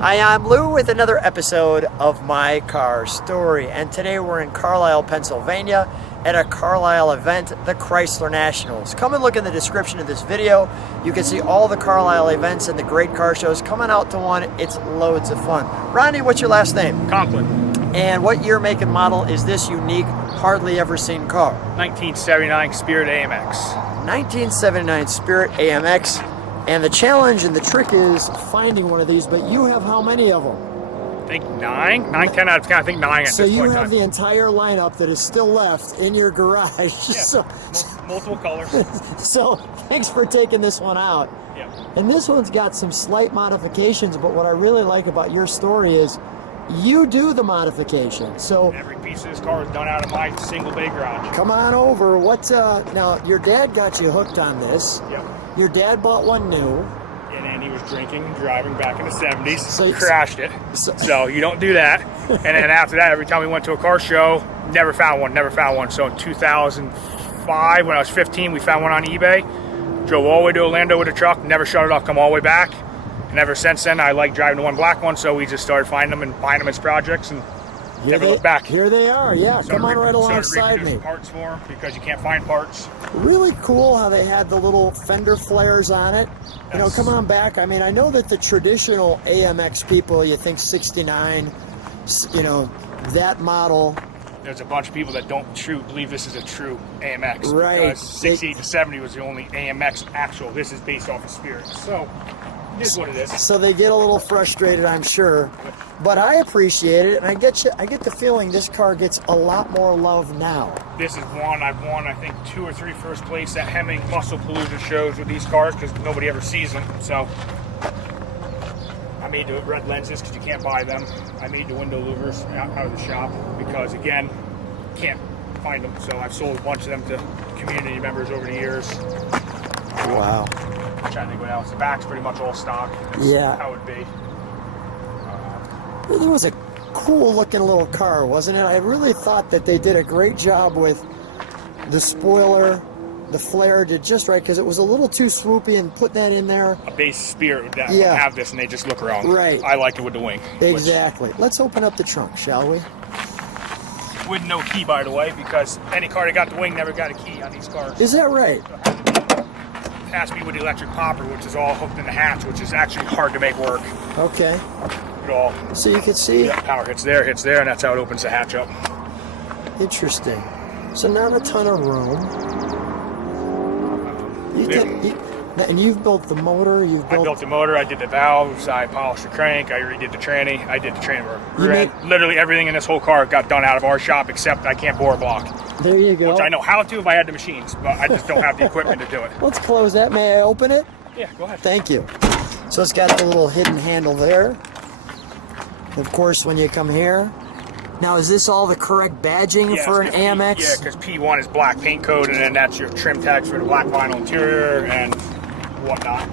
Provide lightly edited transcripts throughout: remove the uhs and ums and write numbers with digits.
Hi, I'm Lou with another episode of My Car Story, and today we're in Carlisle, Pennsylvania at a Carlisle event, the Chrysler Nationals. Come and look in the description of this video. You can see all the Carlisle events and the great car shows coming out to one. It's loads of fun. Ronnie, what's your last name? Conklin. And what year, make, and model is this unique, hardly ever seen car? 1979 Spirit AMX. 1979 Spirit AMX. And the challenge and the trick is finding one of these, but you have how many of them? I think 9, 10 out of 10, I think 9 at so this point. So you in have time. the entire lineup that is still left in your garage. Yeah, so, multiple colors. So thanks for taking this one out. Yeah. And this one's got some slight modifications, but what I really like about your story is you do the modifications. So every piece of this car is done out of my single bay garage. Come on over. Now your dad got you hooked on this. Yep. Your dad bought one new. And then he was drinking and driving back in the 70s. So crashed it. So you don't do that. And then after that, every time we went to a car show, never found one. So in 2005, when I was 15, we found one on eBay. Drove all the way to Orlando with a truck, never shut it off, come all the way back. And ever since then, I like driving the one black one, so we just started finding them and buying them as projects and never looked back. Here they are, yeah. Come on right alongside me. Parts for them because you can't find parts. Really cool how they had the little fender flares on it. You know, come on back. I mean, I know that the traditional AMX people, you think 69, you know, that model. There's a bunch of people that don't believe this is a true AMX. Right. Because 68 to 70 was the only AMX actual. This is based off of Spirit. So it is what it is. So they get a little frustrated, I'm sure. But I appreciate it, and I get the feeling this car gets a lot more love now. This is one I've won, I think, 2 or 3 first place at Hemming Muscle Palooza shows with these cars because nobody ever sees them. So I made the red lenses because you can't buy them. I made the window louvers out of the shop because, again, can't find them. So I've sold a bunch of them to community members over the years. Wow. I'm trying to think what else. The back's pretty much all stock. That's how it would be. It was a cool looking little car, wasn't it? I really thought that they did a great job with the spoiler. The flare did just right because it was a little too swoopy, and put that in there. A base Spirit would have this and they just look wrong. Right. I like it with the wing. Exactly. Let's open up the trunk, shall we? With no key, by the way, because any car that got the wing never got a key on these cars. Is that right? It has to be with the electric popper, which is all hooked in the hatch, which is actually hard to make work. Okay. At all. So you can see. Yeah, power hits there, and that's how it opens the hatch up. Interesting. So not a ton of room. And you've built the motor. I built the motor. I did the valves. I polished the crank. I redid the tranny. I did the tranny work. Literally everything in this whole car got done out of our shop, except I can't bore a block. There you go. Which I know how to if I had the machines, but I just don't have the equipment to do it. Let's close that. May I open it? Yeah, go ahead. Thank you. So it's got the little hidden handle there. Of course, when you come here. Now, is this all the correct badging for an AMX? Yeah, because P1 is black paint code, and then that's your trim tags for the black vinyl interior and whatnot.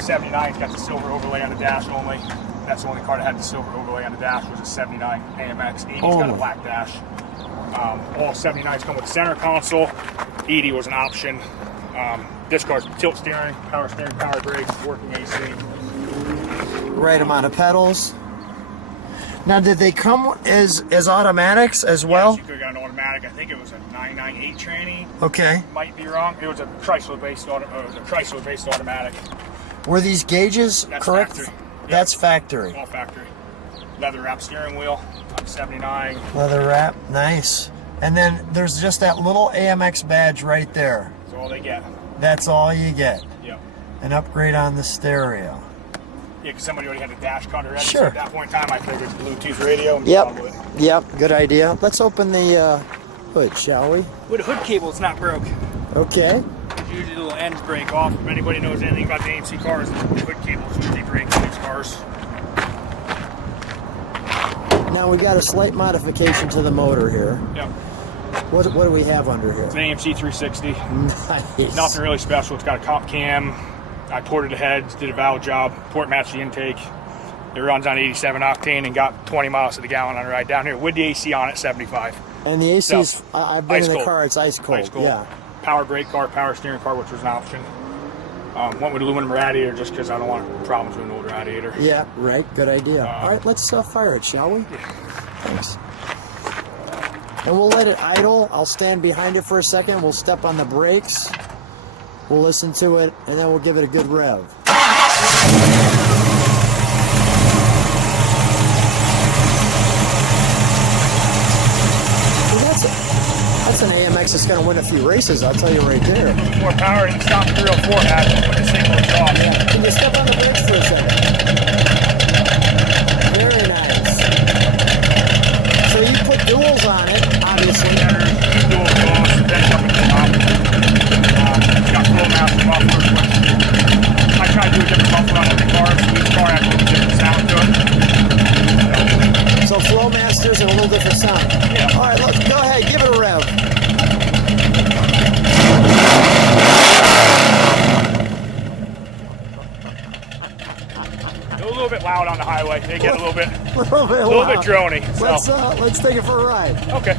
79's got the silver overlay on the dash only. That's the only car that had the silver overlay on the dash was a 79 AMX. 80's got a black dash. All 79s come with center console. 80 was an option. This car's tilt steering, power brakes, working AC. Right amount of pedals. Now, did they come as automatics as well? Yes, you could have got an automatic. I think it was a 998 tranny. Okay. Might be wrong. It was a Chrysler-based automatic. Were these gauges correct? Factory. That's factory. All factory. Leather wrap steering wheel on 79. Leather wrap, nice. And then there's just that little AMX badge right there. That's all they get. That's all you get. Yep. An upgrade on the stereo. Yeah, because somebody already had the dash cut already. Sure. So at that point in time, I figured Bluetooth radio. And Yep, good idea. Let's open the hood, shall we? With a hood cable, it's not broke. Okay. Usually the little ends break off. If anybody knows anything about the AMC cars, the hood cables usually break on these cars. Now we got a slight modification to the motor here. Yep. What do we have under here? It's an AMC 360. Nice. Nothing really special. It's got a comp cam. I ported the heads, did a valve job, port matched the intake. It runs on 87 octane and got 20 miles to the gallon on the ride down here with the AC on at 75. And the AC is, I've been in the cold. car, it's ice cold. Ice cold. Yeah. power brake car, power steering car, which was an option. Went with aluminum radiator just because I don't want problems with an old radiator. Yeah, right. Good idea. All right, let's fire it, shall we? Thanks. And we'll let it idle. I'll stand behind it for a second. We'll step on the brakes. We'll listen to it, and then we'll give it a good rev. That's an AMX that's going to win a few races, I'll tell you right there. More power than the stock 304 has when the signal is off. Yeah. Can you step on the brakes for a second? Very nice. So you put duals on it, obviously. Yeah, there's dual exhaust, then up at the top. It's got flow master mufflers. I try to do a different muffler on every car, so each car has a little different sound to it. So flow masters and a little different sound. Yeah. All right, let's go ahead, give it a rev. They're a little bit loud on the highway. They get a little bit drony. So. Let's take it for a ride. Okay.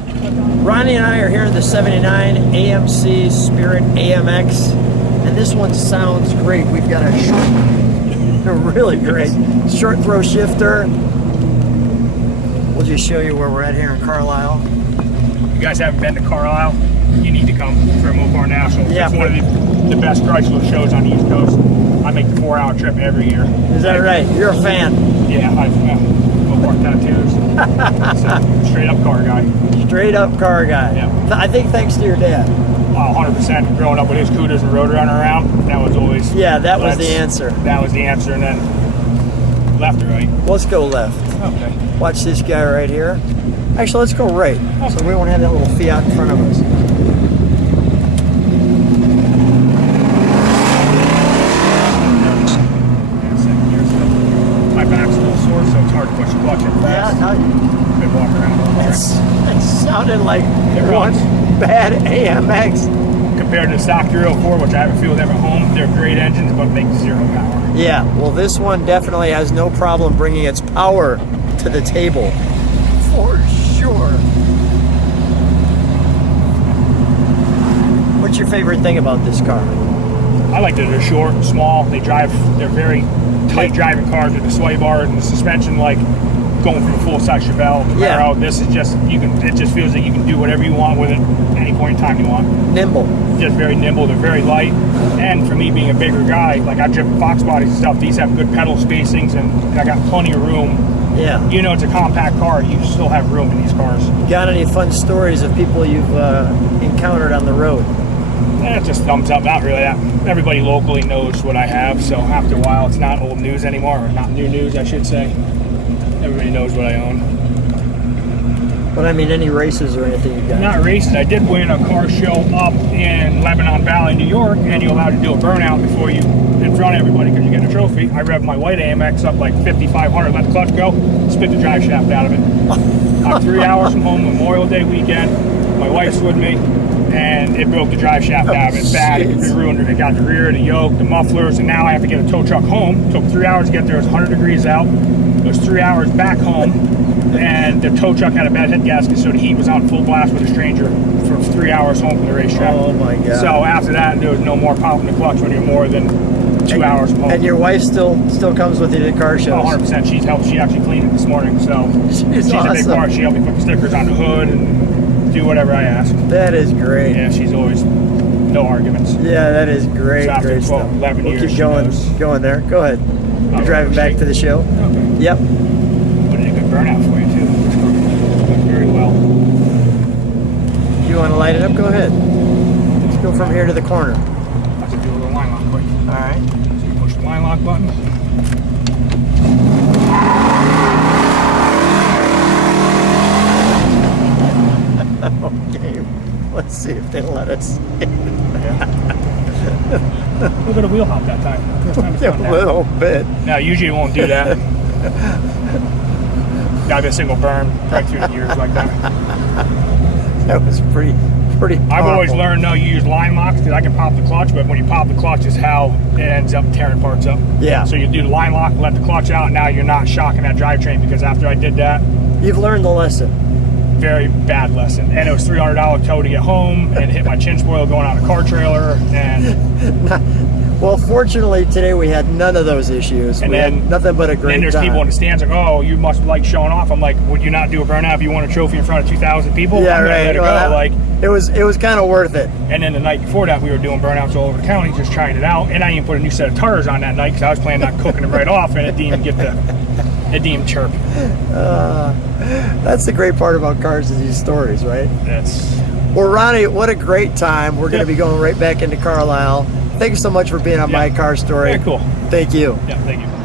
Ronnie and I are here in the 79 AMC Spirit AMX, and this one sounds great. We've got a really great short throw shifter. We'll just show you where we're at here in Carlisle. If you guys haven't been to Carlisle, you need to come for a Mopar National. Yeah, it's one of the best Chrysler shows on the East Coast. I make the 4-hour trip every year. Is that right? You're a fan. Yeah, I've Mopar tattoos. So, straight up car guy. Straight up car guy. Yeah. I think thanks to your dad. 100%. Growing up with his Cooters and Roadrunner around, that was always... Yeah, that was the answer. That was the answer, and then left or right? Let's go left. Okay. Watch this guy right here. Actually, let's go right, so we won't have that little Fiat in front of us. My back's a little sore, so it's hard to push the clutch in fast. Yeah, Good walk around. it sounded like one bad AMX. Compared to the stock 304, which I haven't feel them at home, they're great engines, but make zero power. Yeah, well, this one definitely has no problem bringing its power to the table. For sure. What's your favorite thing about this car? I like that they're short, small. They're very tight driving cars with the sway bar and the suspension, like going from a full-size Chevelle Camaro. Yeah. This is just, it just feels like you can do whatever you want with it at any point in time you want. Nimble. Just very nimble. They're very light. And for me being a bigger guy, like I've driven Fox bodies and stuff, these have good pedal spacings and I got plenty of room. Yeah. You know, it's a compact car. You still have room in these cars. Got any fun stories of people you've encountered on the road? It just thumbs up. Not really. Everybody locally knows what I have, so after a while, it's not old news anymore, or not new news, I should say. Everybody knows what I own. But I mean, any races or anything you got? Not races. I did win a car show up in Lebanon Valley, New York, and you're allowed to do a burnout before you, in front of everybody, because you get a trophy. I revved my white AMX up like 5,500, let the clutch go, spit the drive shaft out of it. I'm 3 hours from home, Memorial Day weekend. My wife's with me, and it broke the drive shaft out of it. Bad. It ruined it. It got the rear, the yoke, the mufflers, and now I have to get a tow truck home. Took 3 hours to get there. It was 100 degrees out. It was 3 hours back home, and the tow truck had a bad head gasket, so the heat was on full blast with a stranger for 3 hours home from the racetrack. Oh my God. So after that, there was no more popping the clutch when you're more than 2 hours from home. And your wife still comes with you to car shows? 100%. She's helped. She actually cleaned it this morning, so she's awesome. a big part. She helped me put the stickers on the hood and do whatever I ask. That is great. Yeah, she's always no arguments. Yeah, that is great. So after great 12, stuff. 11 we'll years, keep going there. Go ahead. You're driving back to the show? Okay. Yep. Put in a good burnout for you, too. It's going very well. You want to light it up? Go ahead. Let's go from here to the corner. I have to do a little line lock quick. All right. So you push the line lock button. Okay. Let's see if they let us in. A little bit of wheel hop that time. A little bit. No, usually it won't do that. Gotta be a single burn right through the gears like that. That was pretty I've always powerful. learned, no, you use line locks because I can pop the clutch, but when you pop the clutch is how it ends up tearing parts up. Yeah. So you do the line lock, let the clutch out, and now you're not shocking that drivetrain, because after I did that, You've learned the lesson. very bad lesson. And it was $300 tow to get home, and hit my chin spoil going on a car trailer. And well, fortunately today we had none of those issues. And we then- had nothing but a great then there's time. people in the stands like, oh, you must like showing off. I'm like, would you not do a burnout if you won a trophy in front of 2,000 people? Yeah, I'm gonna right. let it Well, go. Like, it was kind of worth it. and then the night before that, we were doing burnouts all over the county, just trying it out. And I even put a new set of tires on that night because I was planning on cooking them right off, and it didn't even chirp. That's the great part about cars is these stories, right? That's Well, Ronnie, what a great time. We're going to be going right back into Carlisle. Thank you so much for being on My Car Story. very cool. Thank you. Yeah, thank you.